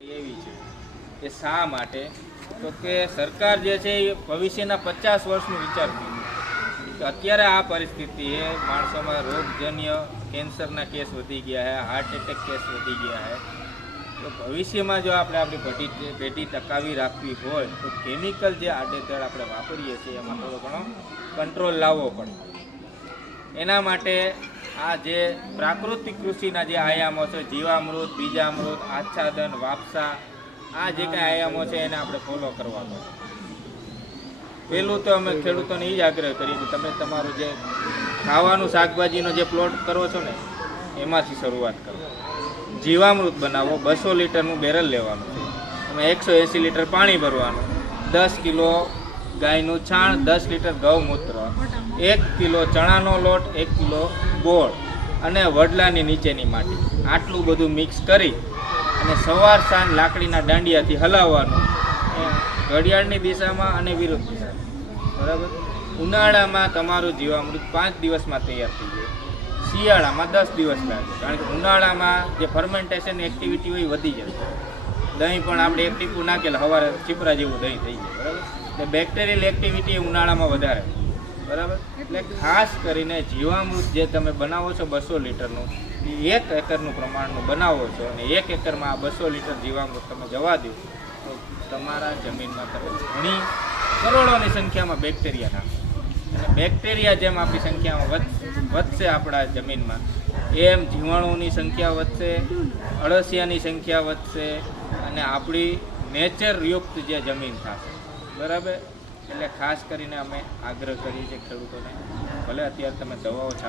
એવી છે એ શા માટે તો કે સરકાર જે છે એ ભવિષ્યના 50 વર્ષનું વિચારતી તો અત્યારે આ પરિસ્થિતિ એ માણસોમાં રોગજન્ય કેન્સરના કેસ વધી ગયા છે, હાર્ટ એટેક કેસ વધી ગયા છે. તો ભવિષ્યમાં જો આપણે આપણી પેઢી ટકાવી રાખવી હોય તો કેમિકલ જે આડેધડ આપણે વાપરીએ છીએ એમાં થોડો ઘણો કંટ્રોલ લાવવો પડે. એના માટે આ જે પ્રાકૃતિક કૃષિના જે આયામો છે, જીવામૃત, બીજામૃત, આચ્છાદન, વાપસા, આ જે કાંઈ આયામો છે એને આપણે ફોલો કરવાનો. પહેલું તો અમે ખેડૂતોને એ જ આગ્રહ કરીએ કે તમે તમારું જે ખાવાનું શાકભાજીનો જે પ્લોટ કરો છો ને એમાંથી શરૂઆત કરો. જીવામૃત બનાવો, 200 લીટરનું બેરલ લેવાનું છે, તમે 180 લીટર પાણી ભરવાનું, 10 કિલો ગાયનું છાણ, 10 લીટર ગૌમૂત્ર, 1 કિલો ચણાનો લોટ, 1 કિલો ગોળ અને વડલાની નીચેની માટી, આટલું બધું મિક્સ કરી અને સવાર સાંજ લાકડીના દાંડિયાથી હલાવવાનું, ઘડિયાળની દિશામાં અને વિરુદ્ધ દિશામાં. બરાબર. ઉનાળામાં તમારું જીવામૃત 5 દિવસમાં તૈયાર થઈ જાય, શિયાળામાં 10 દિવસ લાગે, કારણ કે ઉનાળામાં જે ફર્મેન્ટેશન એક્ટિવિટી હોય વધી જાય. દહીં પણ આપણે એક ટીપું નાખેલા સવારે ચીપરા જેવું દહીં થઈ જાય. બરાબર. એટલે બેક્ટેરિયલ એક્ટિવિટી ઉનાળામાં વધારે. બરાબર. એટલે ખાસ કરીને જીવામૃત જે તમે બનાવો છો 200 લીટરનું, એ 1 એકરનું પ્રમાણનું બનાવો છો અને 1 એકરમાં આ 200 લીટર જીવામૃત તમે જવા દો તો તમારા જમીનમાં તમે ઘણી કરોડોની સંખ્યામાં બેક્ટેરિયા નાખો. અને બેક્ટેરિયા જેમ આપણી સંખ્યામાં વધશે આપણા જમીનમાં, એમ જીવાણુઓની સંખ્યા વધશે, અળસિયાની સંખ્યા વધશે અને આપણી નેચરયુક્ત જે જમીન થશે. બરાબર. એટલે ખાસ કરીને અમે આગ્રહ કરીએ છીએ ખેડૂતોને, ભલે અત્યારે તમે દવાઓ